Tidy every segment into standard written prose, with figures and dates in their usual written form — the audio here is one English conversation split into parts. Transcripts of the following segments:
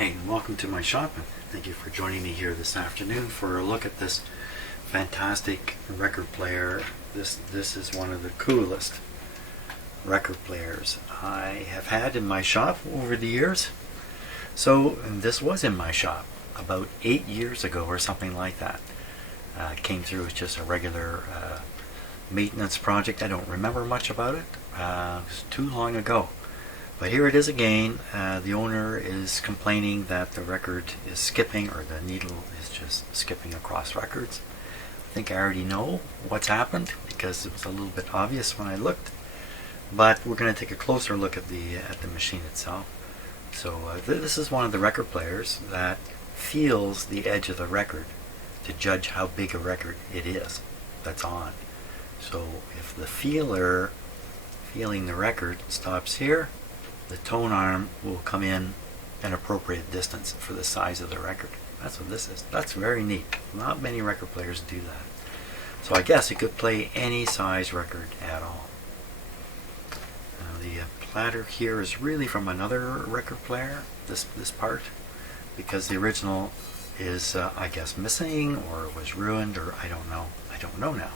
Hi, and welcome to my shop, and thank you for joining me here this afternoon for a look at this fantastic record player. This is one of the coolest record players I have had in my shop over the years. So this was in my shop about 8 years ago or something like that. It came through as just a regular maintenance project. I don't remember much about it. It was too long ago. But here it is again. The owner is complaining that the record is skipping, or the needle is just skipping across records. I think I already know what's happened because it was a little bit obvious when I looked. But we're going to take a closer look at the machine itself. So this is one of the record players that feels the edge of the record to judge how big a record it is that's on. So if the feeling the record stops here, the tone arm will come in an appropriate distance for the size of the record. That's what this is. That's very neat. Not many record players do that. So I guess it could play any size record at all. Now the platter here is really from another record player, this part, because the original is I guess missing, or was ruined, or I don't know. I don't know now.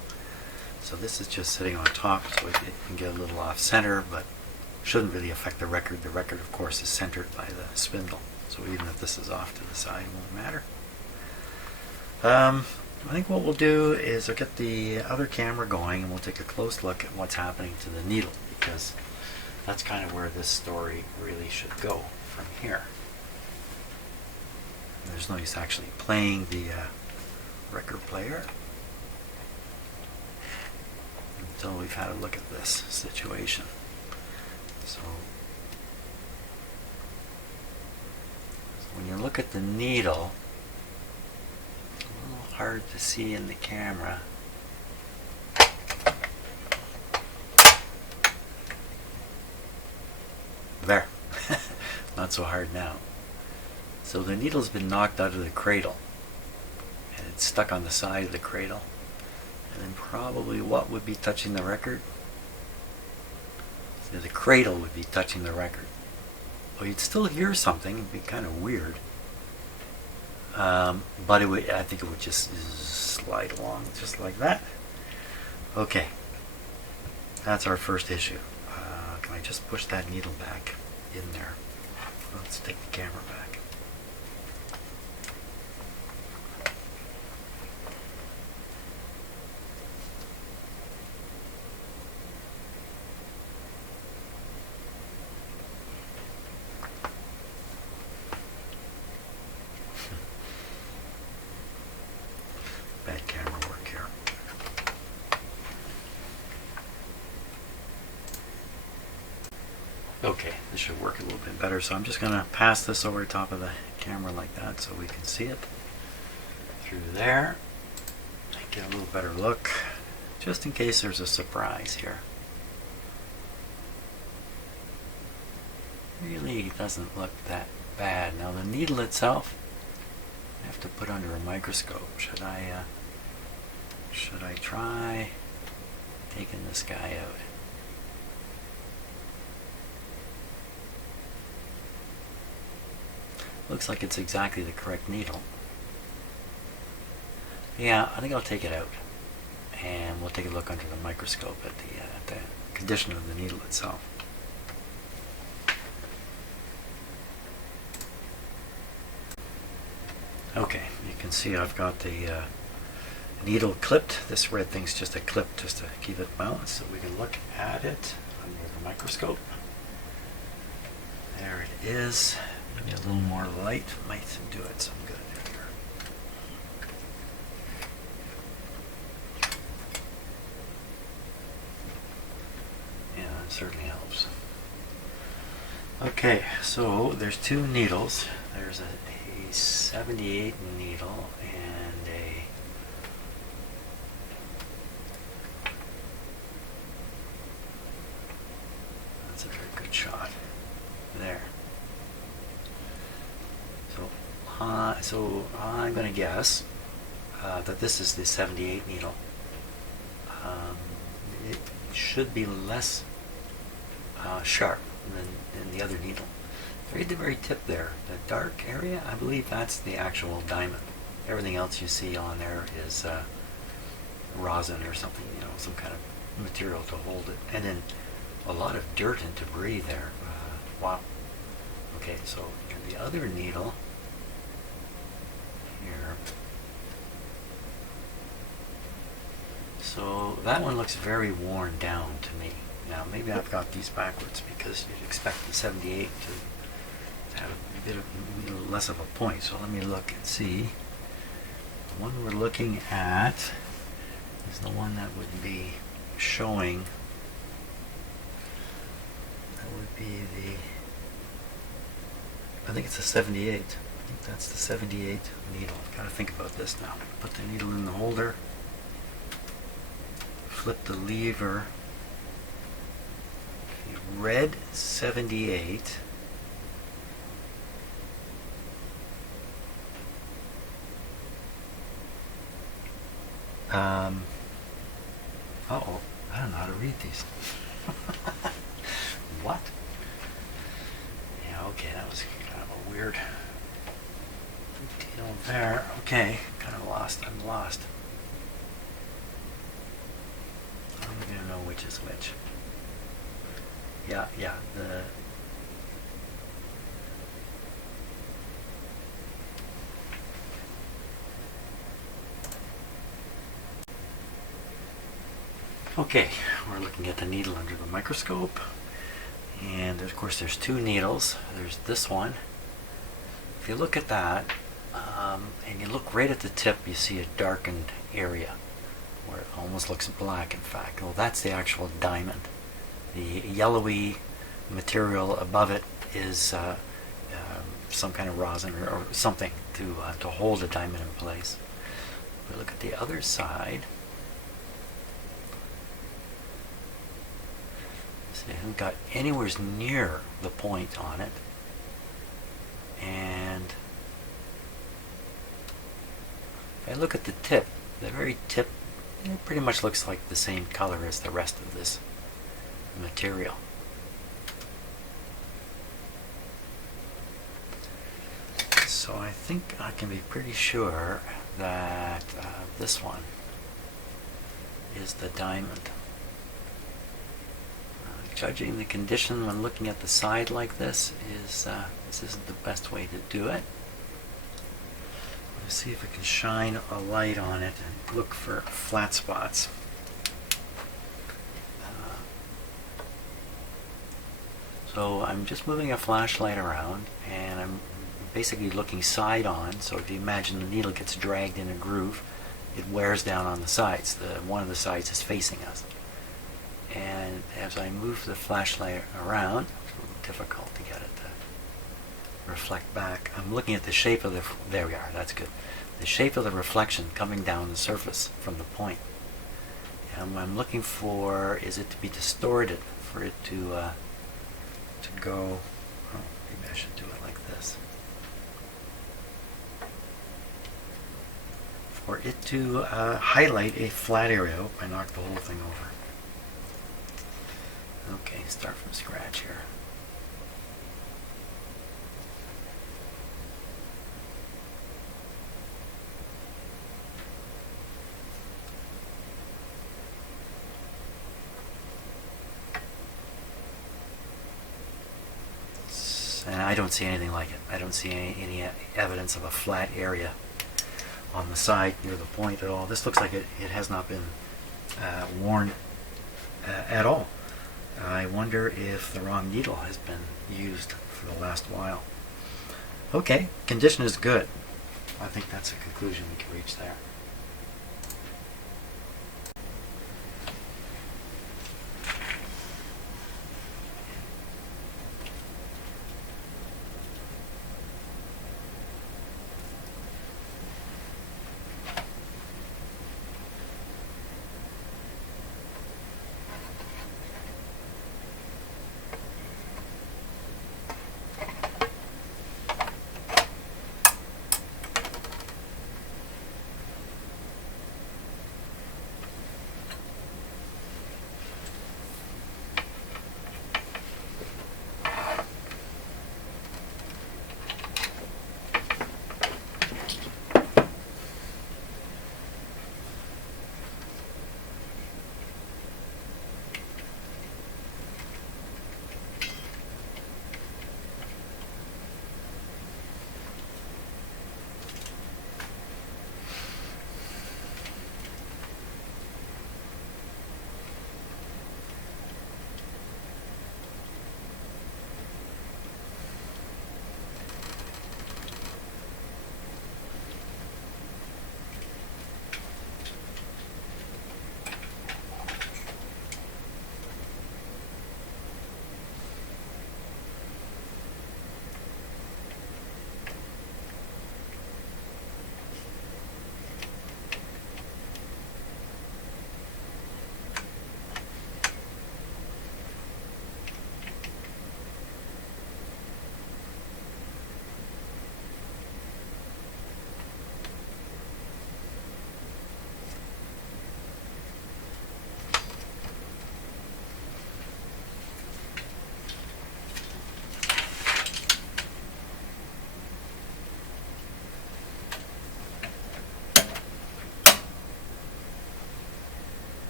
So this is just sitting on top, so it can get a little off center, but shouldn't really affect the record. The record, of course, is centered by the spindle, so even if this is off to the side, it won't matter. I think what we'll do is we'll get the other camera going and we'll take a close look at what's happening to the needle, because that's kind of where this story really should go from here. There's no use actually playing the record player until we've had a look at this situation. So when you look at the needle, it's a little hard to see in the camera. There. Not so hard now. So the needle's been knocked out of the cradle, and it's stuck on the side of the cradle. And then probably what would be touching the record? The cradle would be touching the record. Well, you'd still hear something. It'd be kind of weird. But it would, I think it would just slide along just like that. Okay. That's our first issue. Can I just push that needle back in there? Let's take the camera back. Bad camera work here. Okay, this should work a little bit better. So I'm just going to pass this over the top of the camera like that so we can see it through there. Get a little better look, just in case there's a surprise here. Really doesn't look that bad. Now the needle itself, I have to put under a microscope. Should I try taking this guy out? Looks like it's exactly the correct needle. Yeah, I think I'll take it out, and we'll take a look under the microscope at the condition of the needle itself. Okay, you can see I've got the needle clipped. This red thing's just a clip just to keep it balanced, so we can look at it under the microscope. There it is. Maybe a little more light might do it some good here. Yeah, that certainly helps. Okay, so there's two needles. There's a 78 needle and a that's a very good shot there. So I'm going to guess that this is the 78 needle. It should be less sharp than the other needle. Read the very tip there. The dark area, I believe that's the actual diamond. Everything else you see on there is rosin or something, you know, some kind of material to hold it. And then a lot of dirt and debris there. Wow. Okay, so the other needle here. So that one looks very worn down to me. Now maybe I've got these backwards because you'd expect the 78 to have a bit less of a point. So let me look and see. The one we're looking at is the one that would be showing. That would be the, I think it's a 78. I think that's the 78 needle. Gotta think about this now. Put the needle in the holder. Flip the lever. Red 78. Uh-oh, I don't know how to read these. What? Yeah, okay, that was kind of a weird deal there. Okay, kind of lost. I'm lost. I'm gonna know which is which. Yeah, the okay, we're looking at the needle under the microscope, and of course there's two needles. There's this one. If you look at that, and you look right at the tip, you see a darkened area where it almost looks black, in fact. Well, that's the actual diamond. The yellowy material above it is some kind of rosin or something to hold the diamond in place. If we look at the other side, see, I haven't got anywhere near the point on it, and if I look at the tip, the very tip, it pretty much looks like the same color as the rest of this material. So I think I can be pretty sure that this one is the diamond. Judging the condition when looking at the side like this is this isn't the best way to do it. Let's see if I can shine a light on it and look for flat spots. So I'm just moving a flashlight around, and I'm basically looking side on. So if you imagine the needle gets dragged in a groove, it wears down on the sides. One of the sides is facing us. And as I move the flashlight around, it's a little difficult to get it to reflect back. I'm looking at the shape of the, there we are, that's good. The shape of the reflection coming down the surface from the point. And what I'm looking for is it to be distorted, for it to go, oh, maybe I should do it like this. For it to highlight a flat area. Oh, I knocked the whole thing over. Okay, start from scratch here. And I don't see anything like it. I don't see any evidence of a flat area on the side near the point at all. This looks like it has not been worn at all. I wonder if the wrong needle has been used for the last while. Okay, condition is good. I think that's a conclusion we can reach there.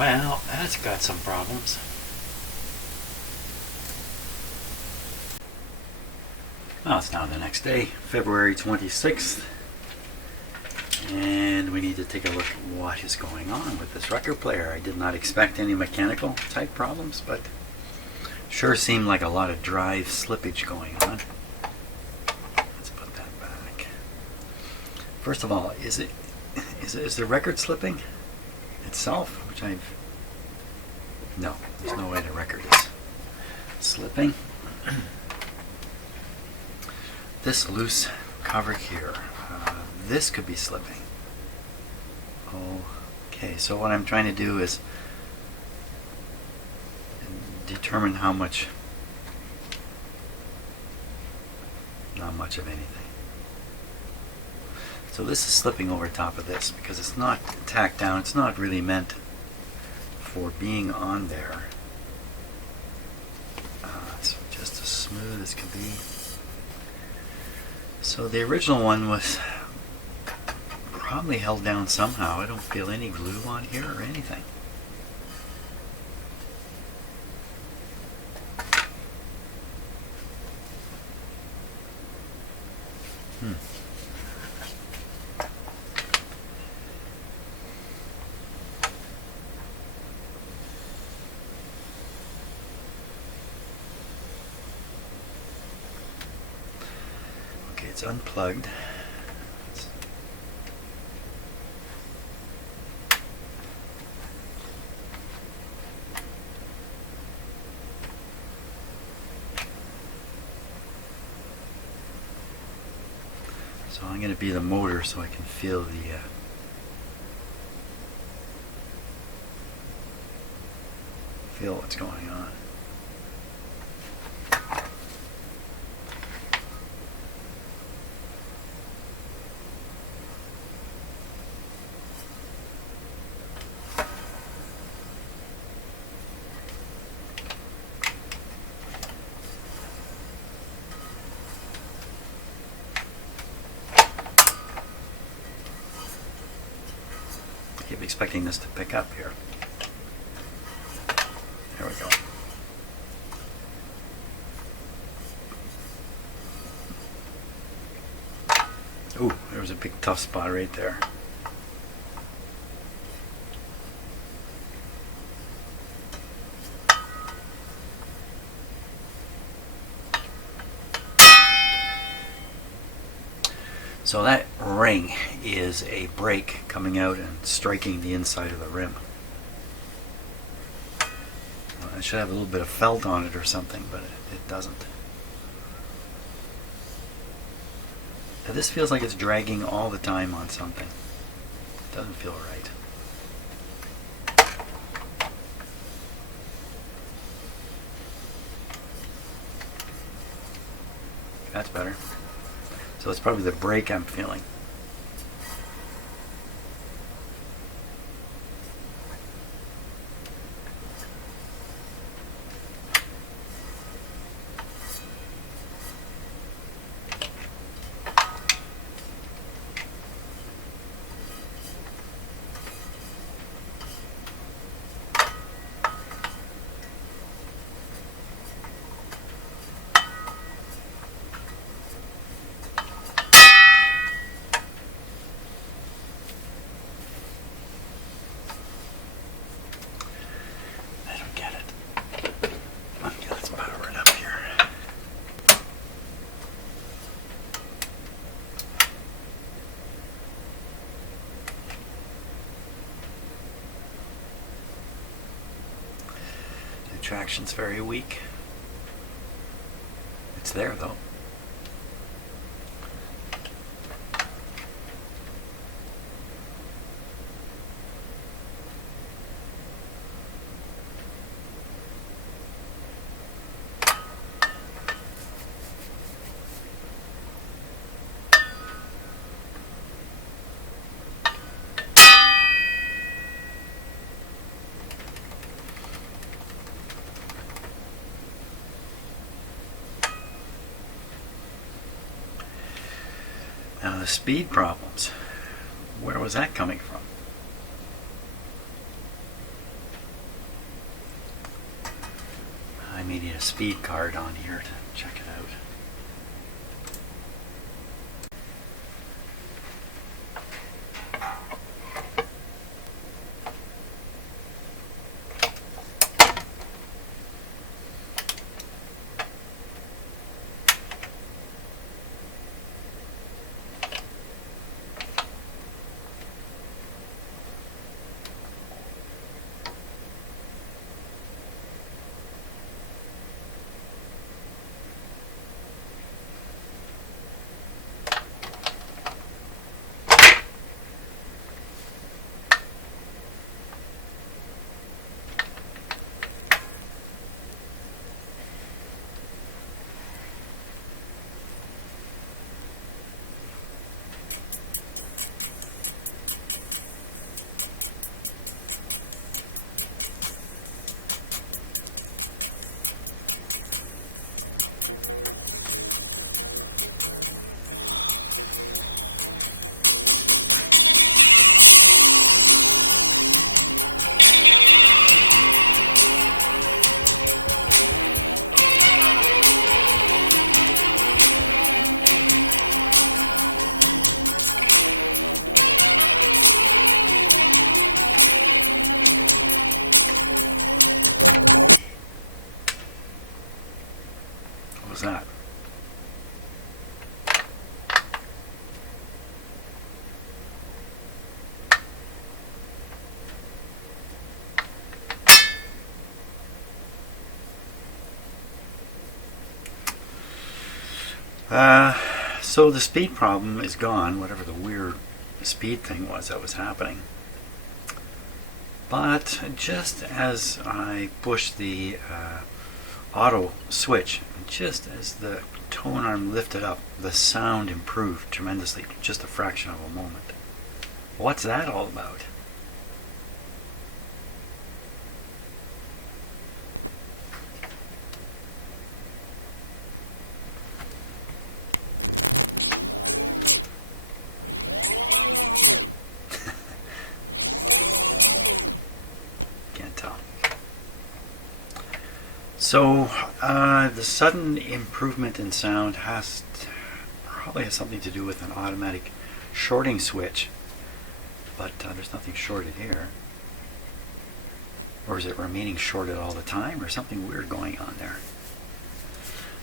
Well, that's got some problems. Well, it's now the next day, February 26th, and we need to take a look at what is going on with this record player. I did not expect any mechanical type problems, but sure seemed like a lot of drive slippage going on. Let's put that back. First of all, is the record slipping itself? No, there's no way the record is slipping. This loose cover here, this could be slipping. Okay, so what I'm trying to do is determine how much, not much of anything. So this is slipping over top of this because it's not tacked down. It's not really meant for being on there. It's just as smooth as can be. So the original one was probably held down somehow. I don't feel any glue on here or anything. It's unplugged. So I'm going to be the motor so I can feel feel what's going on. I keep expecting this to pick up here. There we go. Ooh, there was a big tough spot right there. So that ring is a brake coming out and striking the inside of the rim. It should have a little bit of felt on it or something, but it doesn't. Now this feels like it's dragging all the time on something. It doesn't feel right. That's better. So it's probably the brake I'm feeling. Traction's very weak. It's there though. Now the speed problems, where was that coming from? I may need a speed card on here to check it out. What was that? So the speed problem is gone, whatever the weird speed thing was that was happening. But just as I pushed the auto switch, just as the tone arm lifted up, the sound improved tremendously, just a fraction of a moment. What's that all about? Can't tell. So the sudden improvement in sound probably has something to do with an automatic shorting switch, but there's nothing shorted here. Or is it remaining shorted all the time, or something weird going on there?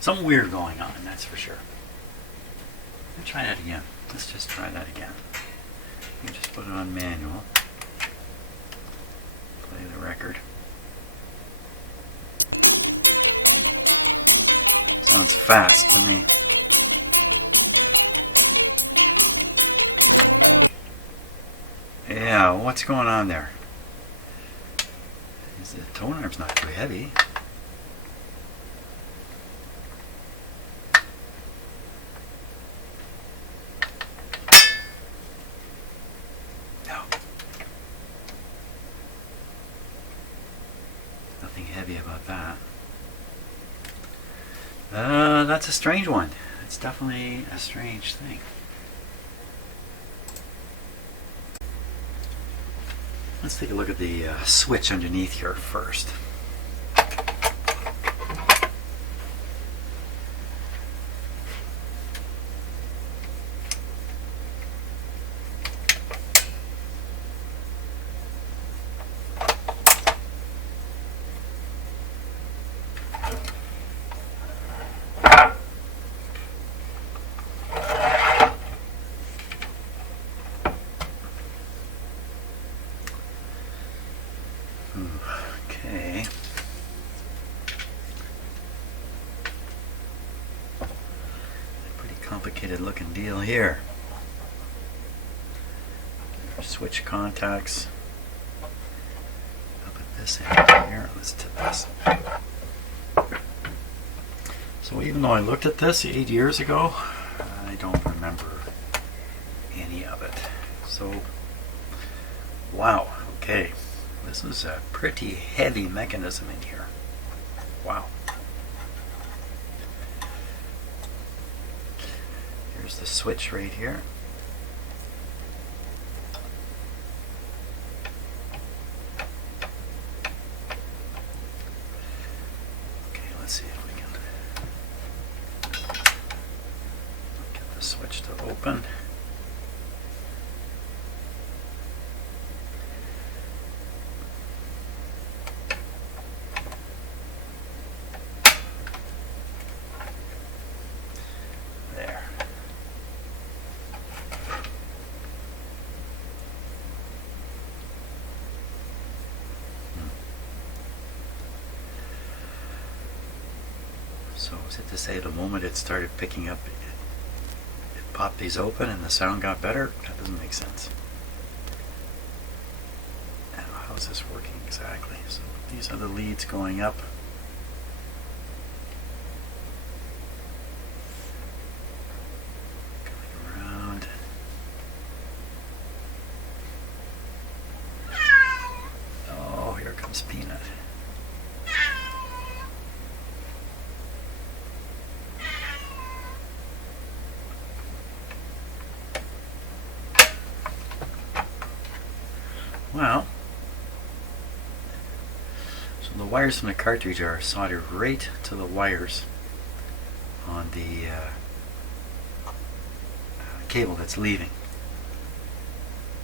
Something weird going on, that's for sure. Let's try that again. Let's just try that again. You just put it on manual. Play the record. Sounds fast to me. Yeah, what's going on there? The tone arm's not too heavy. No. Nothing heavy about that. That's a strange one. It's definitely a strange thing. Let's take a look at the switch underneath here first. Okay. Pretty complicated looking deal here. Switch contacts. I'll put this in here. Let's tip this. So even though I looked at this 8 years ago, I don't remember any of it. So, wow. Okay. This is a pretty heavy mechanism in here. Wow. Here's the switch right here. Okay, Let's see if we can get the switch to open. There. So was it to say the moment it started picking up, it popped these open and the sound got better? That doesn't make sense. Now, how's this working exactly? So these are the leads going up. Coming around. Oh, here comes Peanut. Well, so the wires from the cartridge are soldered right to the wires on the cable that's leaving.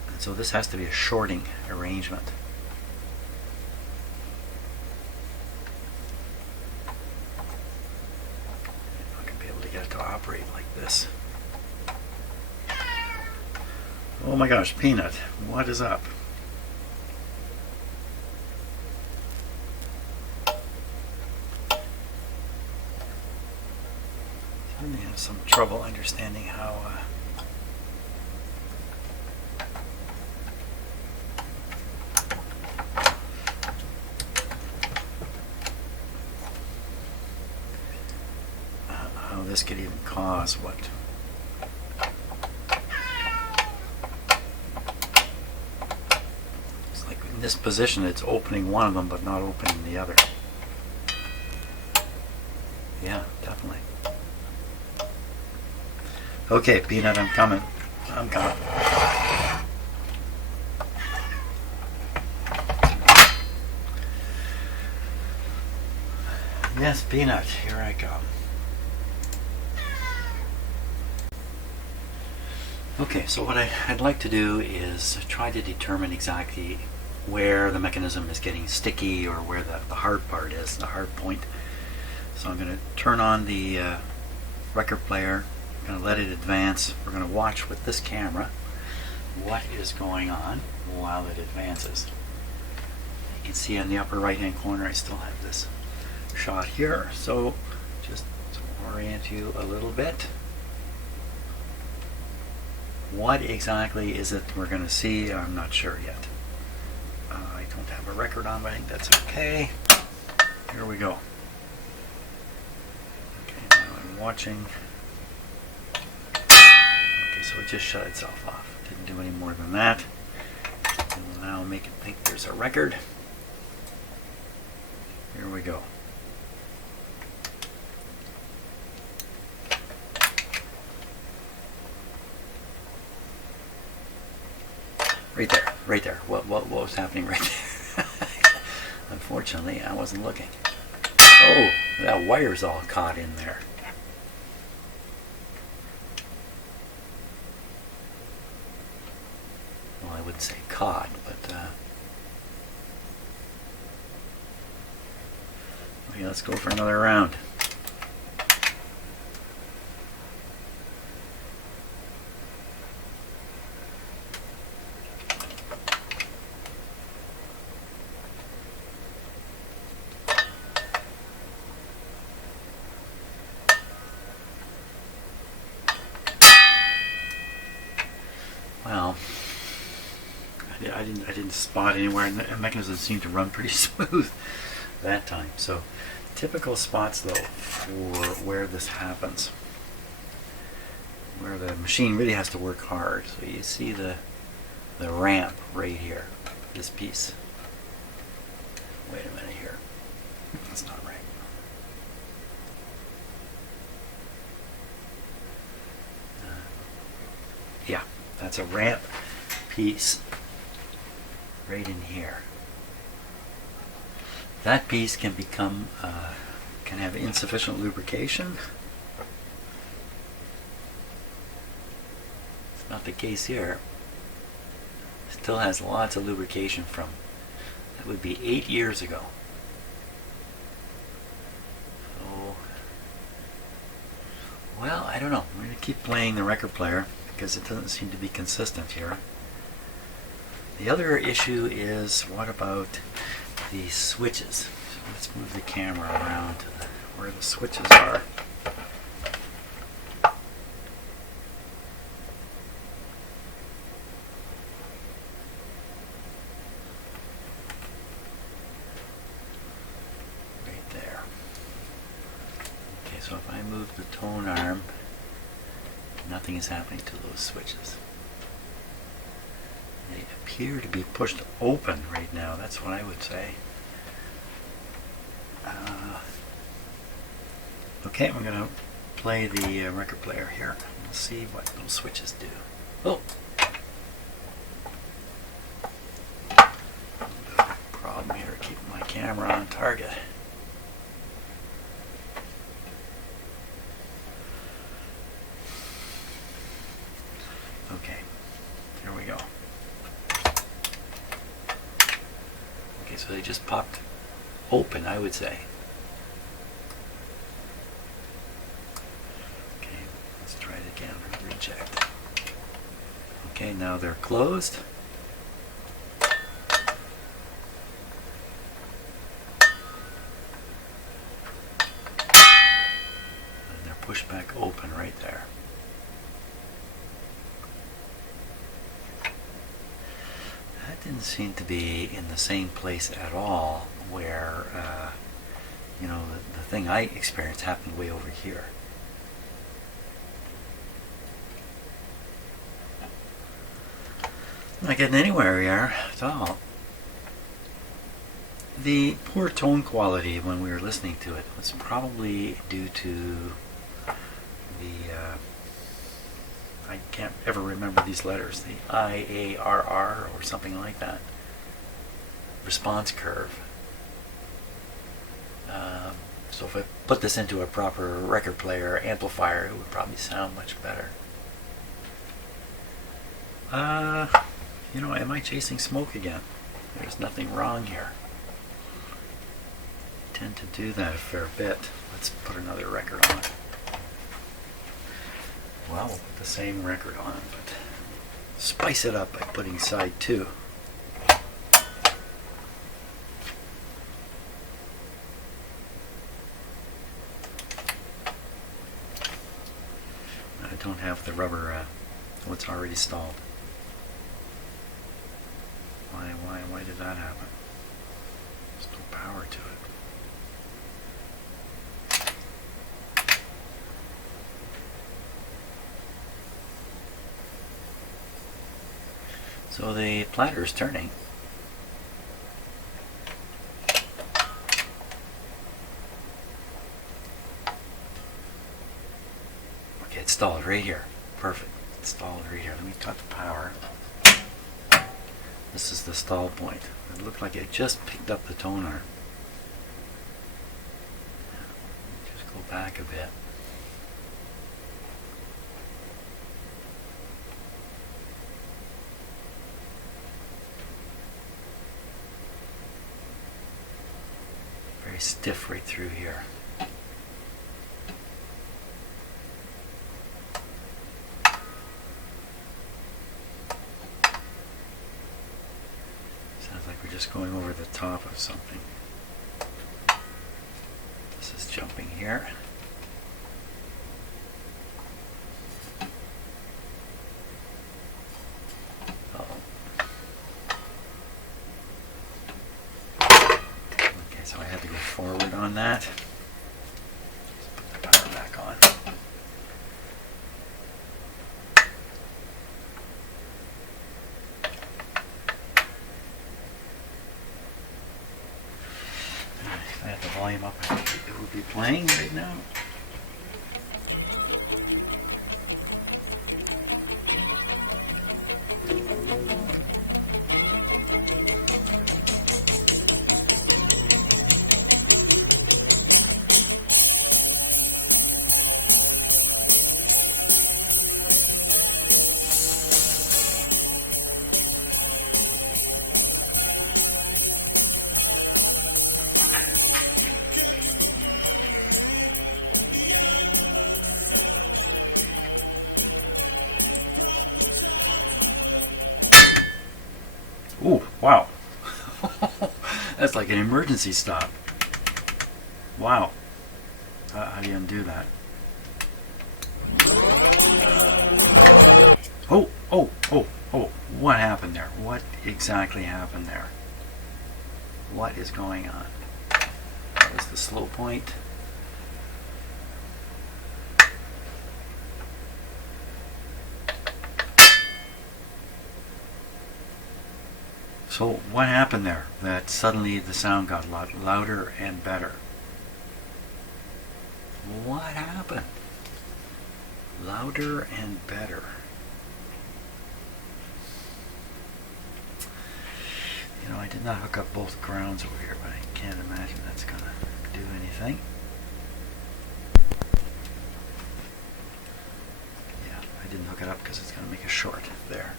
And so this has to be a shorting arrangement. I'm not going to be able to get it to operate like this. Oh my gosh, Peanut, what is up? I have some trouble understanding how this could even cause what. It's like in this position it's opening one of them but not opening the other. Yeah, definitely. Okay, Peanut, I'm coming. I'm coming. Yes, Peanut, here I come. Okay, so what I'd like to do is try to determine exactly where the mechanism is getting sticky or where the hard part is, the hard point. So I'm going to turn on the record player. I'm going to let it advance. We're going to watch with this camera what is going on while it advances. You can see on the upper right hand corner I still have this shot here. So just to orient you a little bit. What exactly is it we're going to see? I'm not sure yet. I don't have a record on, but I think that's okay. Here we go. Okay, now I'm watching. So it just shut itself off. Didn't do any more than that. It will now make it think there's a record. Here we go. Right there, right there. What was happening right there? Unfortunately, I wasn't looking. Oh, that wire's all caught in there. I wouldn't say caught, but okay, let's go for another round. Well, I didn't spot anywhere, and the mechanism seemed to run pretty smooth that time. So, typical spots though for where this happens, where the machine really has to work hard. So you see the ramp right here, this piece. Wait a minute here, that's not right. Yeah, that's a ramp piece right in here. That piece can become can have insufficient lubrication. It's not the case here. Still has lots of lubrication from, that would be 8 years ago. So, well, I don't know. I'm going to keep playing the record player because it doesn't seem to be consistent here. The other issue is, what about the switches? So let's move the camera around to where the switches are. Right there. Okay, so if I move the tone arm, nothing is happening to those switches. They appear to be pushed open right now. That's what I would say. Okay, I'm going to play the record player here. We'll see what those switches do. Oh! Problem here, keeping my camera on target. Okay, here we go. Okay, so they just popped open, I would say. Okay, let's try it again. Reject. Okay, now they're closed. And they're pushed back open right there. That didn't seem to be in the same place at all where, you know, the thing I experienced happened way over here. Not getting anywhere here at all. The poor tone quality when we were listening to it was probably due to the I can't ever remember these letters, the IARR or something like that, response curve. So if I put this into a proper record player amplifier, it would probably sound much better. You know, am I chasing smoke again? There's nothing wrong here. I tend to do that a fair bit. Let's put another record on. Well, we'll put the same record on, but spice it up by putting side 2. I don't have the rubber, what's already stalled. Why did that happen? There's no power to it. So the platter is turning. Okay, it's stalled right here. Perfect. It's stalled right here. Let me cut the power. This is the stall point. It looked like it just picked up the toner. Just go back a bit. Very stiff right through here. Sounds like we're just going over the top of something. This is jumping here. So I had to go forward on that. Just put the power back on. If I had the volume up, I think it would be playing right now. Wow. That's like an emergency stop. Wow. How do you undo that? Oh. What happened there? What exactly happened there? What is going on? That was the slow point. So what happened there that suddenly the sound got a lot louder and better? What happened? Louder and better. You know, I did not hook up both grounds over here, but I can't imagine that's going to do anything. Yeah, I didn't hook it up because it's going to make a short there.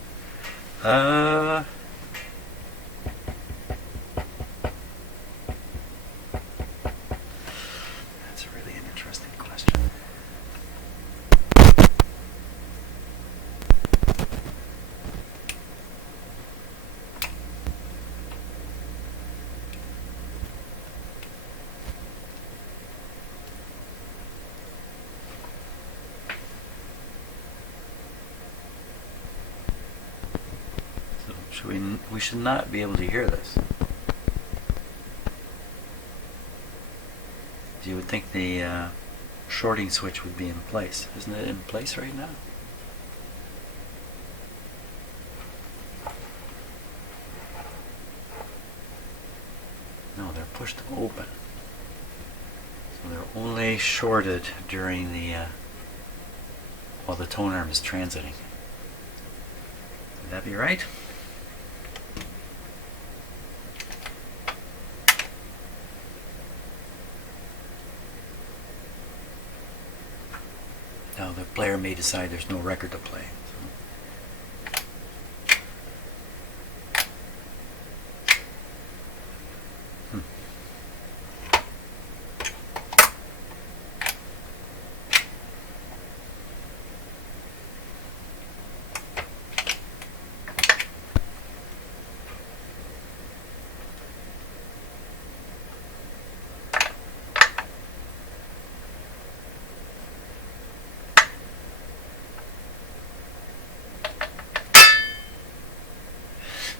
That's really an interesting question. We should not be able to hear this. You would think the shorting switch would be in place. Isn't it in place right now? No, they're pushed open. So they're only shorted during the while the tone arm is transiting. Would that be right? Now the player may decide there's no record to play.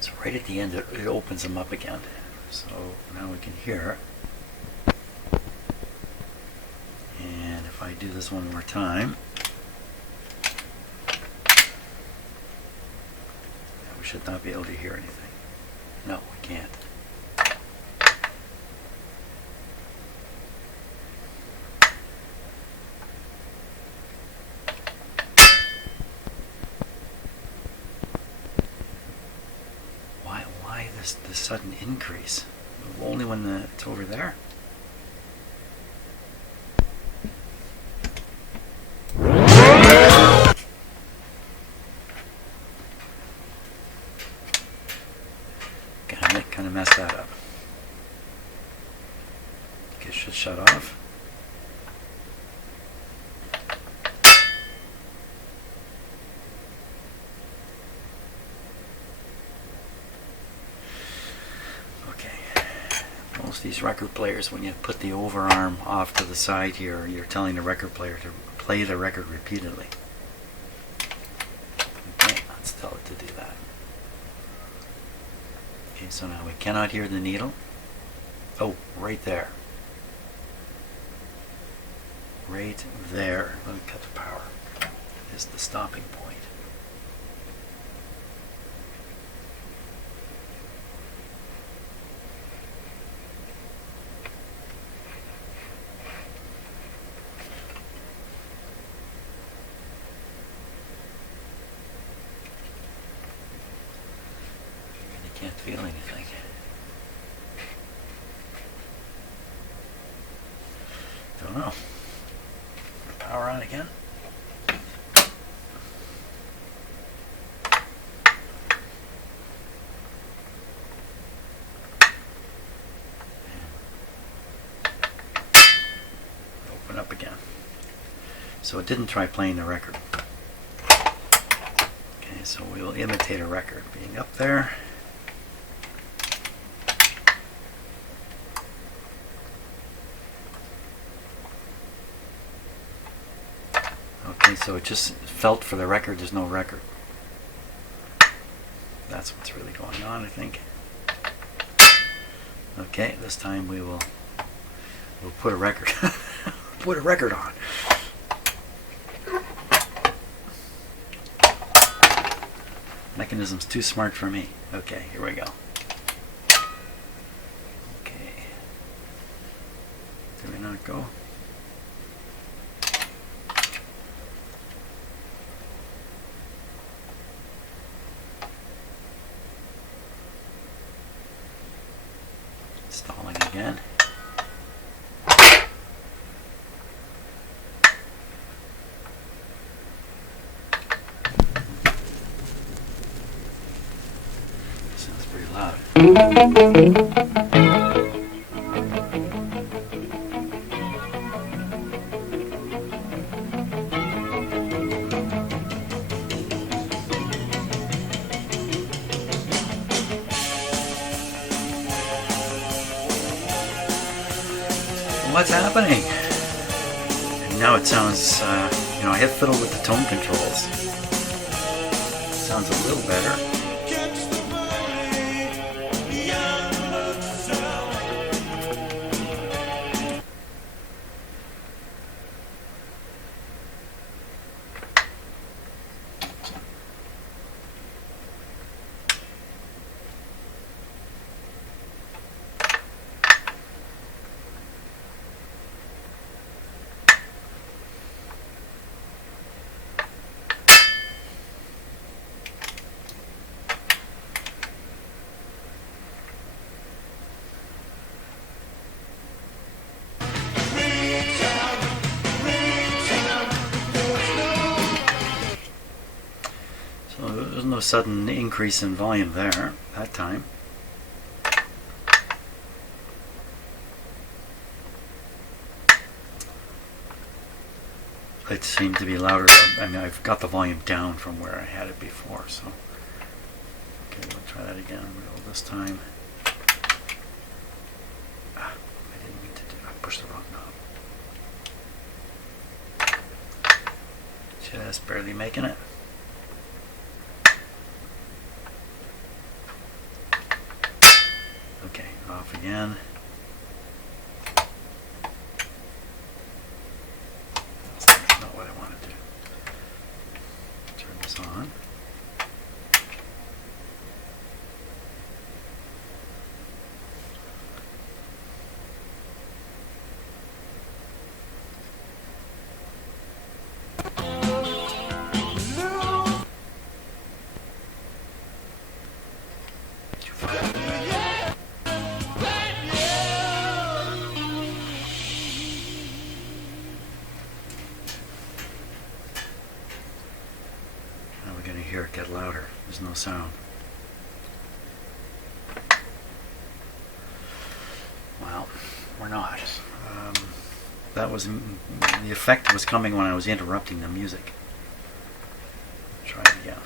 So right at the end it opens them up again. So now we can hear. And if I do this one more time, we should not be able to hear anything. No, we can't. Why this sudden increase? Only when it's over there? Kind of messed that up. Okay, it should shut off. Okay. Most of these record players, when you put the overarm off to the side here, you're telling the record player to play the record repeatedly. Okay, let's tell it to do that. Okay, so now we cannot hear the needle. Oh, right there. Right there. Let me cut the power. Is the stopping point. Can't feel anything. Don't know. Power on again. Open up again. So it didn't try playing the record. Okay, so we will imitate a record being up there. Okay, so it just felt for the record. There's no record. That's what's really going on, I think. Okay, this time we'll put a record. Put a record on. Mechanism's too smart for me. Okay, here we go. Okay. Did we not go? Stalling again. Sounds pretty loud. What's happening? Now it sounds, I have fiddled with the tone controls. Sounds a little better. There's no sudden increase in volume there that time. It seemed to be louder. I mean, I've got the volume down from where I had it before, so. Okay, we'll try that again. This time. I didn't mean to do that. I pushed the wrong knob. Just barely making it. Okay, off again. That's not what I want to do. Turn this on. Hear it get louder. There's no sound. Well, we're not. That was the effect was coming when I was interrupting the music. Try it again.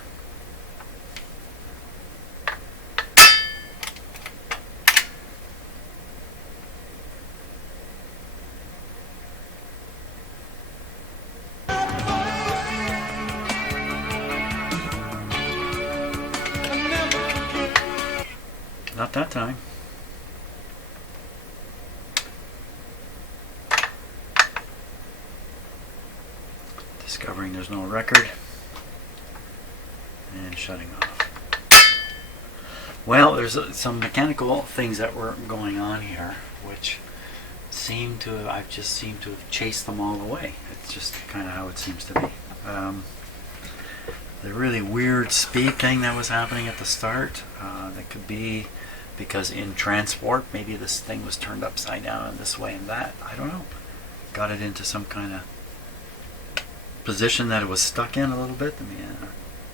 Not that time. Discovering there's no record. And shutting off. Well, there's some mechanical things that were going on here, which I just seem to have chased them all away. It's just kind of how it seems to be. The really weird speed thing that was happening at the start, that could be because in transport, maybe this thing was turned upside down and this way and that. I don't know. Got it into some kind of position that it was stuck in a little bit. I mean,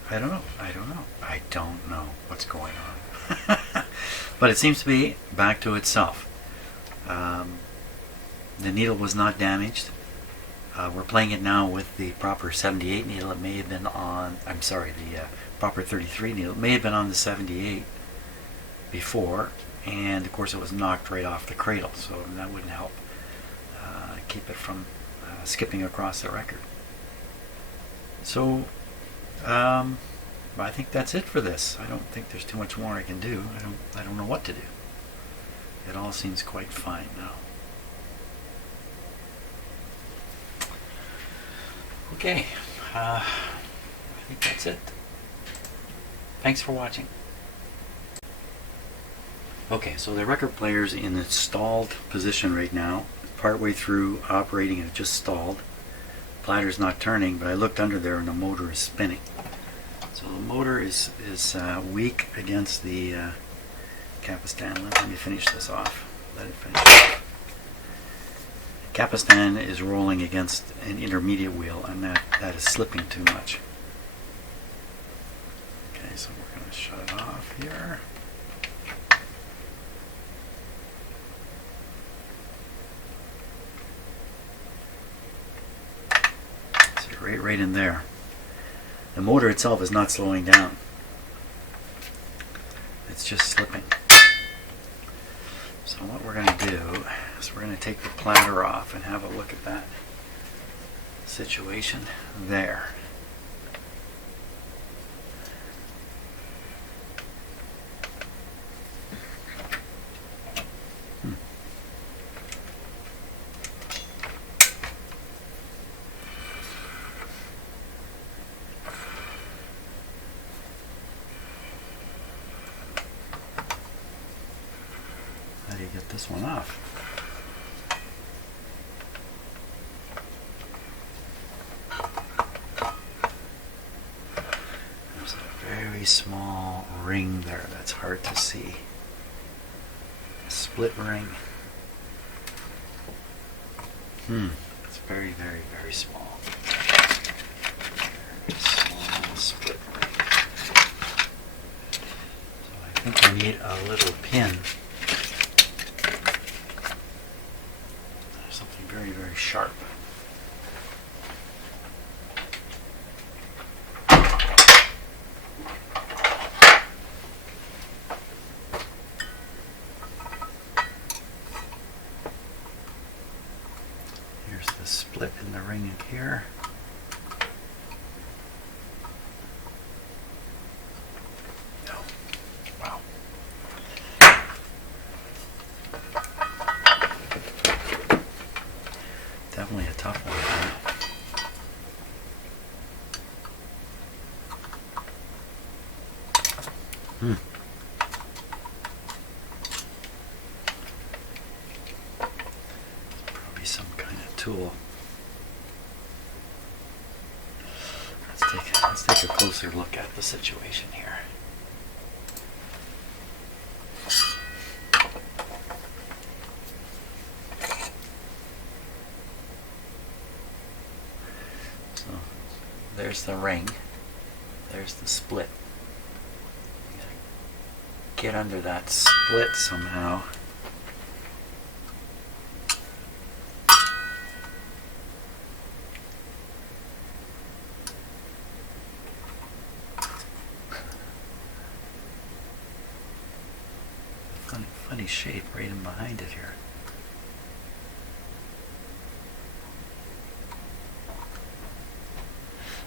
I don't know. I don't know what's going on. But it seems to be back to itself. The needle was not damaged. We're playing it now with the proper 78 needle. It may have been on, the proper 33 needle. It may have been on the 78 before, and of course it was knocked right off the cradle, so that wouldn't help keep it from skipping across the record. So I think that's it for this. I don't think there's too much more I can do. I don't know what to do. It all seems quite fine now. Okay, I think that's it. Thanks for watching. Okay, so the record player's in its stalled position right now. Partway through operating, it just stalled. Bladder's not turning, but I looked under there and the motor is spinning. So the motor is weak against the capstan. Let me finish this off. Let it finish off. Capstan is rolling against an intermediate wheel, and that is slipping too much. Okay, so we're going to shut it off here. See, right in there. The motor itself is not slowing down. It's just slipping. So what we're going to do is we're going to take the platter off and have a look at that situation there. How do you get this one off? There's a very small ring there that's hard to see. A split ring. It's very, very, very small. Very small split ring. So I think we need a little pin. Something very, very sharp. Here's the split in the ring here. No. Wow. Definitely a tough one. Probably some kind of tool. Let's take a closer look at the situation here. So there's the ring. There's the split. Get under that split somehow. Funny shape right in behind it here.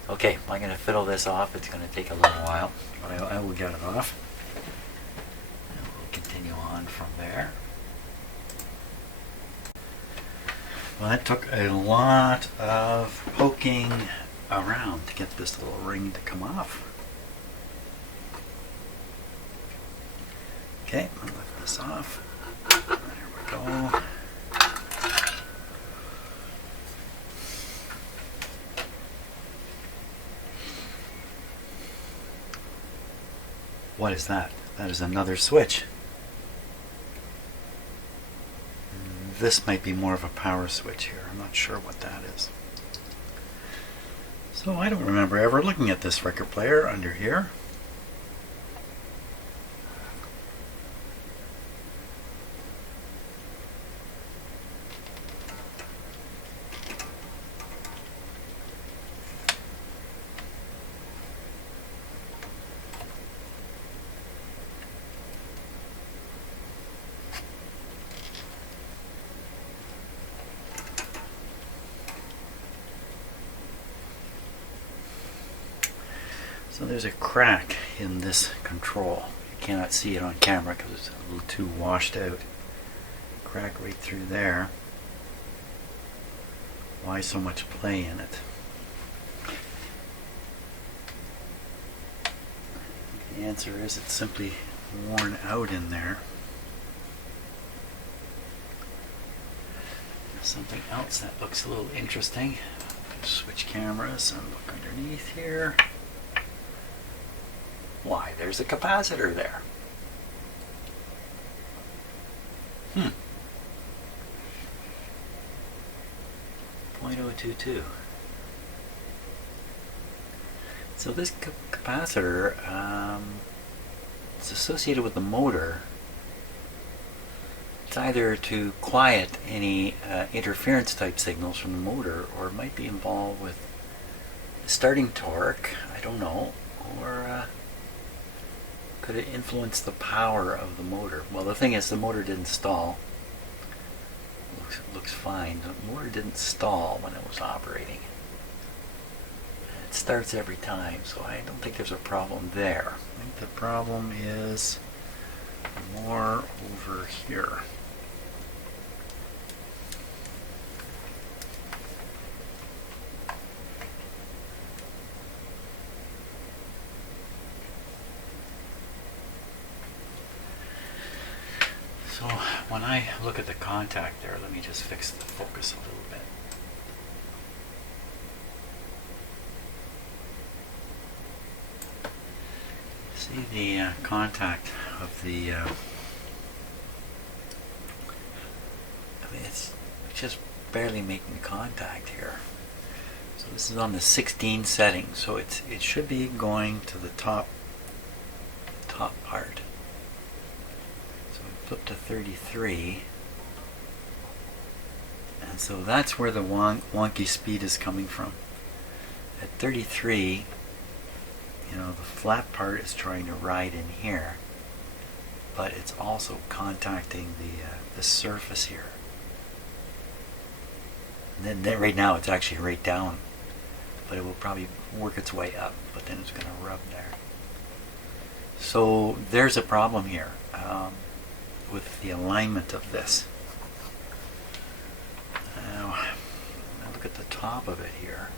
Okay, I'm going to fiddle this off. It's going to take a little while, but I will get it off. And we'll continue on from there. Well, that took a lot of poking around to get this little ring to come off. Okay, I'll lift this off. There we go. What is that? That is another switch. This might be more of a power switch here. I'm not sure what that is. So I don't remember ever looking at this record player under here. So there's a crack in this control. You cannot see it on camera because it's a little too washed out. Crack right through there. Why so much play in it? The answer is it's simply worn out in there. Something else that looks a little interesting. Switch cameras and look underneath here. Why, there's a capacitor there. 0.022. So this capacitor it's associated with the motor. It's either to quiet any interference type signals from the motor, or it might be involved with starting torque, I don't know, or could it influence the power of the motor? Well, the thing is, the motor didn't stall. Looks fine. The motor didn't stall when it was operating. It starts every time, so I don't think there's a problem there. I think the problem is more over here. So when I look at the contact there, let me just fix the focus a little bit. See the contact of the, I mean, it's just barely making contact here. So this is on the 16 setting, so it should be going to the top part. Flip to 33, and so that's where the wonky speed is coming from. At 33, you know, the flat part is trying to ride in here, but it's also contacting the surface here. And then right now it's actually right down, but it will probably work its way up, but then it's going to rub there. So there's a problem here. With the alignment of this. Now, look at the top of it here.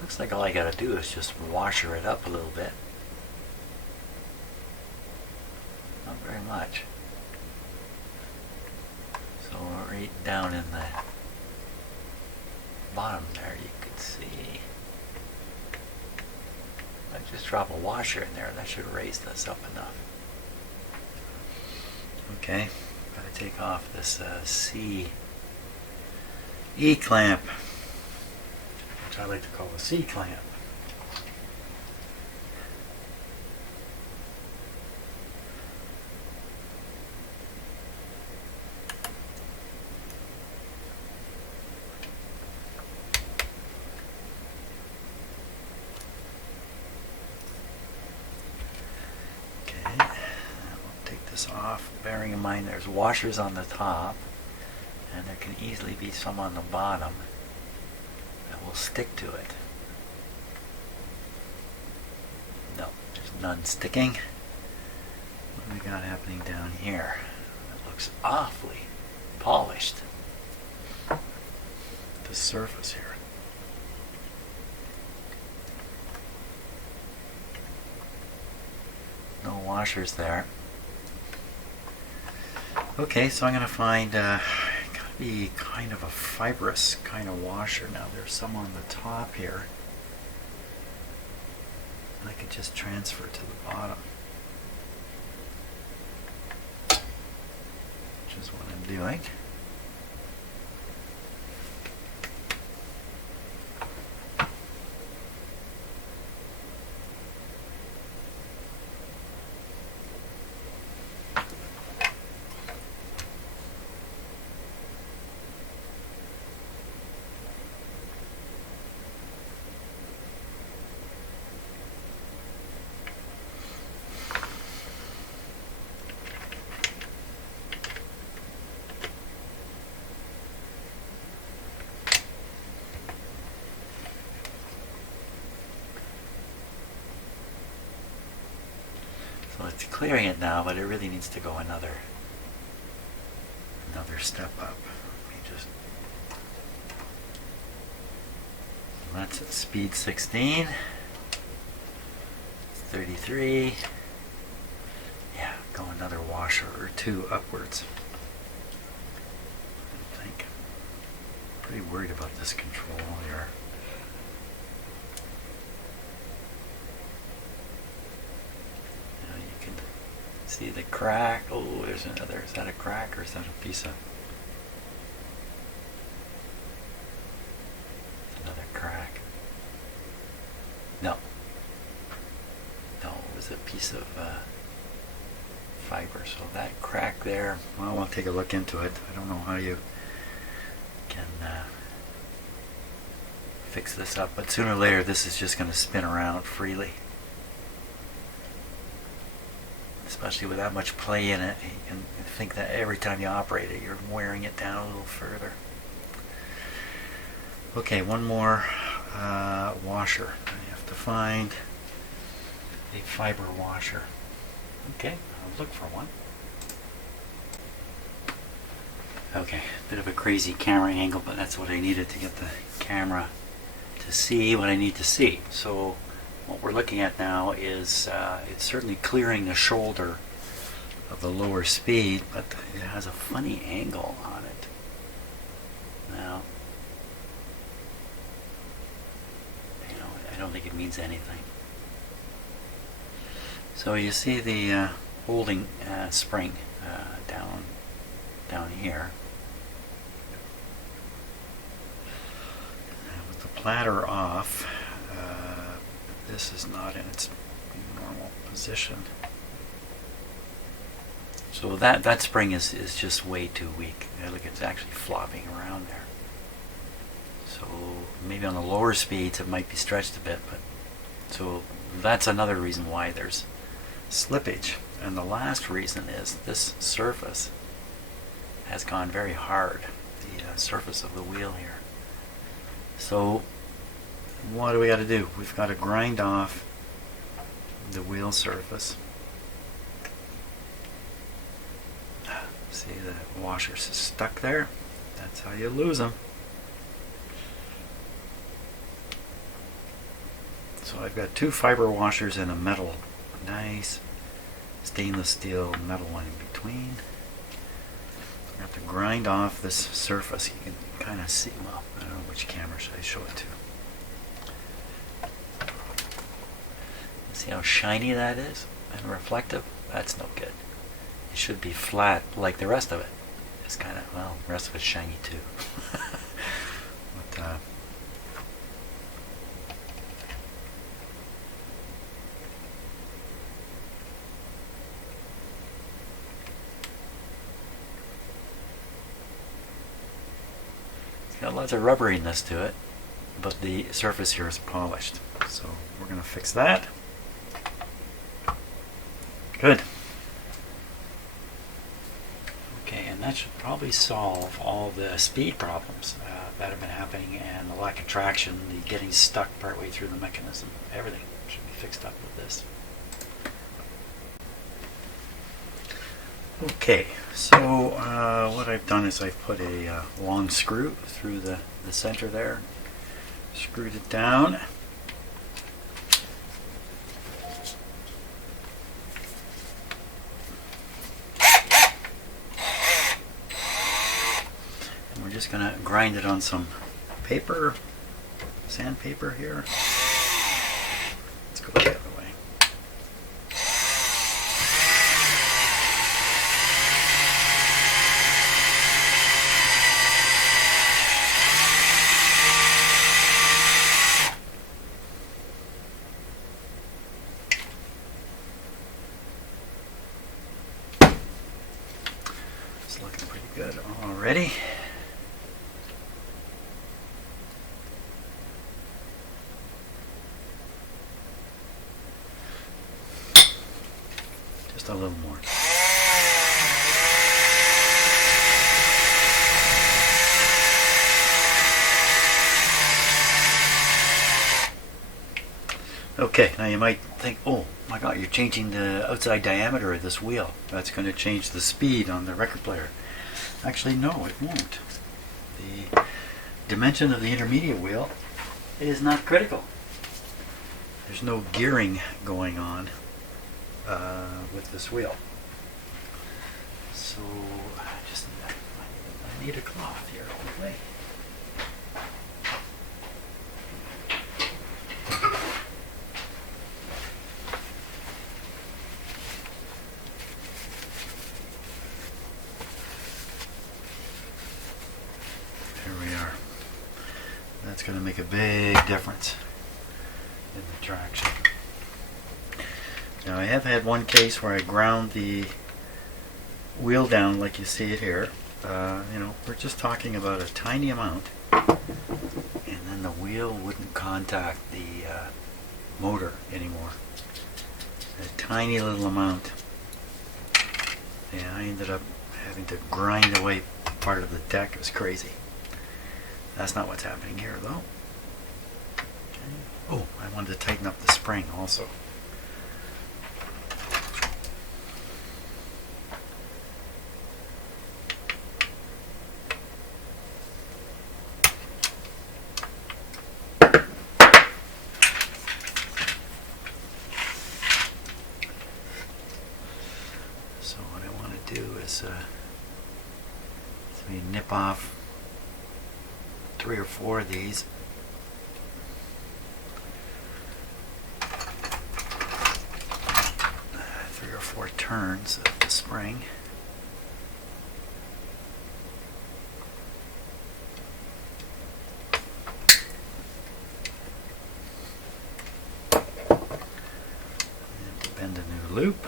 Looks like all I gotta do is just washer it up a little bit. Not very much. So right down in the bottom there you could see. Just drop a washer in there, that should raise this up enough. Okay, gotta take off this E clamp, which I like to call a C clamp. Off, bearing in mind there's washers on the top and there can easily be some on the bottom that will stick to it. No, there's none sticking. What do we got happening down here? It looks awfully polished. The surface here. No washers there. Okay, so I'm going to find, gotta be kind of a fibrous kind of washer. Now there's some on the top here. I could just transfer it to the bottom. Which is what I'm doing. It's clearing it now, but it really needs to go another step up. Let me just. That's at speed 16. 33. Yeah, go another washer or two upwards. I think. Pretty worried about this control here. Now you can see the crack. Oh, there's another. Is that a crack or is that a piece of? Another crack. No. No, it was a piece of fiber. So that crack there, well, we'll take a look into it. I don't know how you can fix this up, but sooner or later this is just going to spin around freely. Especially with that much play in it, you can think that every time you operate it, you're wearing it down a little further. Okay, one more washer. I have to find a fiber washer. Okay, I'll look for one. Okay, bit of a crazy camera angle, but that's what I needed to get the camera to see what I need to see. So what we're looking at now is it's certainly clearing the shoulder of the lower speed, but it has a funny angle on it. Now, I don't think it means anything. So you see the holding spring down here. And with the platter off, this is not in its normal position. So that spring is just way too weak. Look, it's actually flopping around there. So maybe on the lower speeds it might be stretched a bit, but so that's another reason why there's slippage. And the last reason is this surface has gone very hard, the surface of the wheel here. So what do we got to do? We've got to grind off the wheel surface. See, the washer's stuck there. That's how you lose them. So I've got two fiber washers and a metal, nice stainless steel metal one in between. I have to grind off this surface. You can kind of see, well, I don't know which camera should I show it to. See how shiny that is and reflective? That's no good. It should be flat like the rest of it. It's kind of, well, the rest of it's shiny too. But, it's got lots of rubberiness to it, but the surface here is polished. So we're going to fix that. Good. Okay, and that should probably solve all the speed problems that have been happening and the lack of traction, the getting stuck partway through the mechanism. Everything should be fixed up with this. Okay, so what I've done is I've put a long screw through the center there, screwed it down. We're just going to grind it on some paper, sandpaper here. Let's go the other way. It's looking pretty good already. Just a little more. Okay, now you might think, oh my god, you're changing the outside diameter of this wheel. That's going to change the speed on the record player. Actually, no, it won't. The dimension of the intermediate wheel is not critical. There's no gearing going on with this wheel. So I need a cloth here all the way. That's going to make a big difference in the traction. Now I have had one case where I ground the wheel down like you see it here. We're just talking about a tiny amount, and then the wheel wouldn't contact the motor anymore. A tiny little amount. And I ended up having to grind away part of the deck. It was crazy. That's not what's happening here, though. Okay. Oh, I wanted to tighten up the spring also. So what I want to do is nip off 3 or 4 of these. Three or four turns of the spring. And to bend a new loop.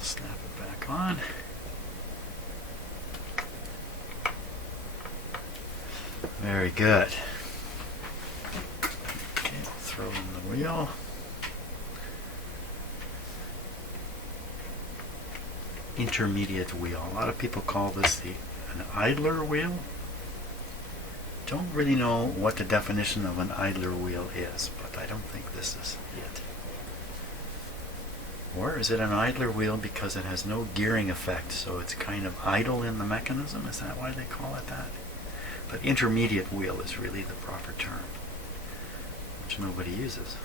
Snap it back on. Very good. Okay, throw in the wheel. Intermediate wheel. A lot of people call this an idler wheel. Don't really know what the definition of an idler wheel is, but I don't think this is it. Or is it an idler wheel because it has no gearing effect, so it's kind of idle in the mechanism? Is that why they call it that? But intermediate wheel is really the proper term, which nobody uses.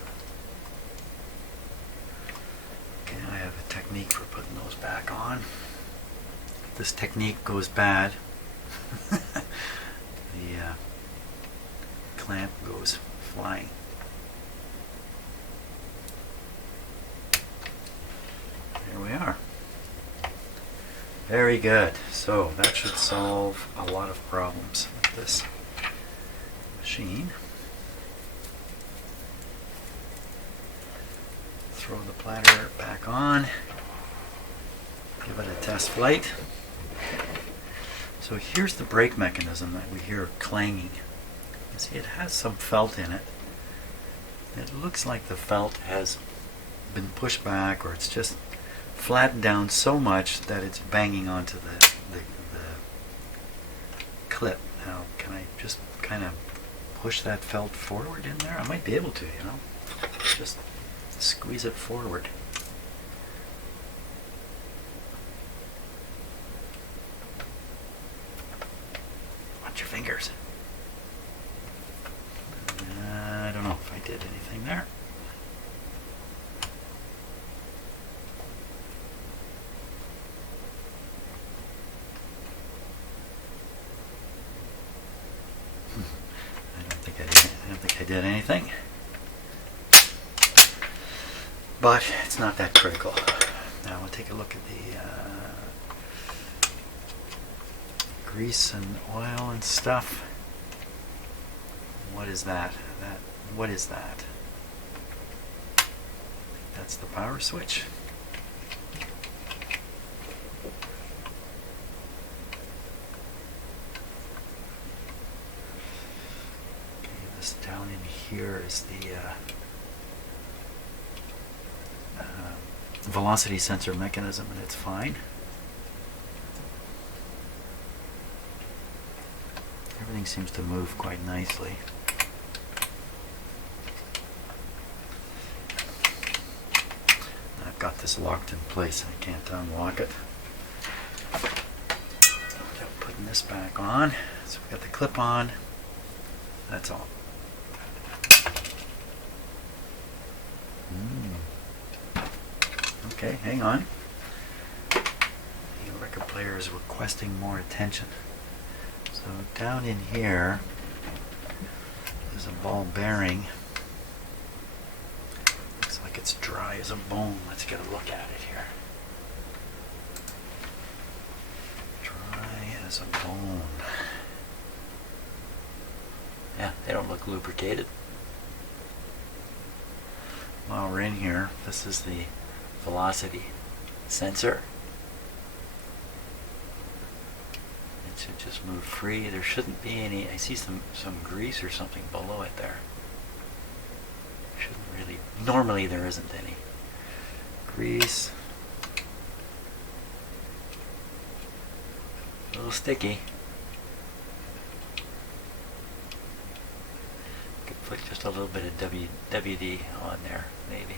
Okay, I have a technique for putting those back on. If this technique goes bad, the clamp goes flying. Here we are. Very good. So that should solve a lot of problems with this machine. Throw the platter back on. Give it a test flight. So here's the brake mechanism that we hear clanging. You see it has some felt in it. It looks like the felt has been pushed back, or it's just flattened down so much that it's banging onto the clip. Now, can I just kind of push that felt forward in there? I might be able to, just squeeze it forward. Watch your fingers. I don't know if I did anything there. I don't think I did anything, but it's not that critical. Now we'll take a look at the grease and oil and stuff. What is that? What is that? That's the power switch. Okay, this down in here is the velocity sensor mechanism, and it's fine. Everything seems to move quite nicely. I've got this locked in place. I can't unlock it. Without putting this back on. So we got the clip on. That's all. Okay, hang on. The record player is requesting more attention. So down in here is a ball bearing. Looks like it's dry as a bone. Let's get a look at it here. Dry as a bone. Yeah, they don't look lubricated. While we're in here, this is the velocity sensor. It should just move free. There shouldn't be any. I see some grease or something below it there. Shouldn't really. Normally there isn't any grease. A little sticky. Could put just a little bit of WD on there, maybe.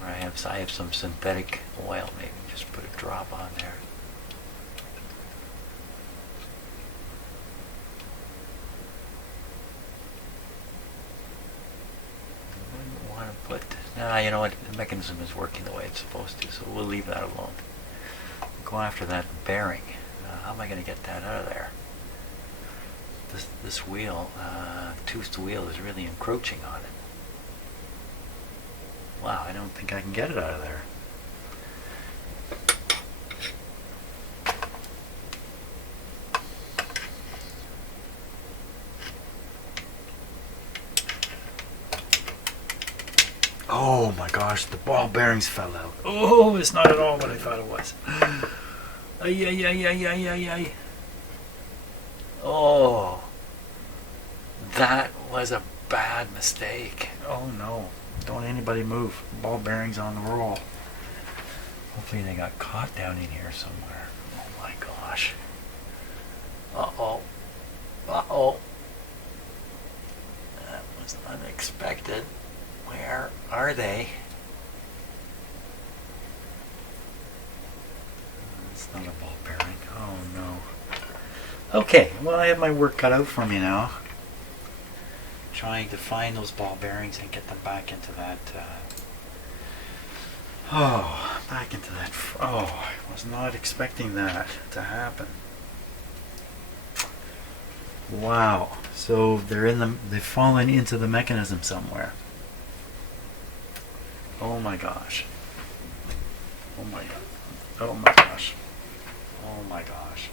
Or I have some synthetic oil, maybe just put a drop on there. I wouldn't want to put. Nah, you know what? The mechanism is working the way it's supposed to, so we'll leave that alone. Go after that bearing. How am I going to get that out of there? This wheel, toothed wheel, is really encroaching on it. Wow, I don't think I can get it out of there. Oh my gosh, the ball bearings fell out. Oh, it's not at all what I thought it was. Ay, ay, ay, ay, ay, ay, ay. Oh, that was a bad mistake. Oh no. Don't anybody move. Ball bearings on the roll. Hopefully they got caught down in here somewhere. Oh my gosh. Uh-oh. Uh-oh. That was unexpected. Where are they? It's not a ball bearing. Oh no. Okay, well I have my work cut out for me now. Trying to find those ball bearings and get them back into that oh, I was not expecting that to happen. Wow. So they've fallen into the mechanism somewhere. Oh my gosh. Oh my god. Oh my gosh. Oh my gosh.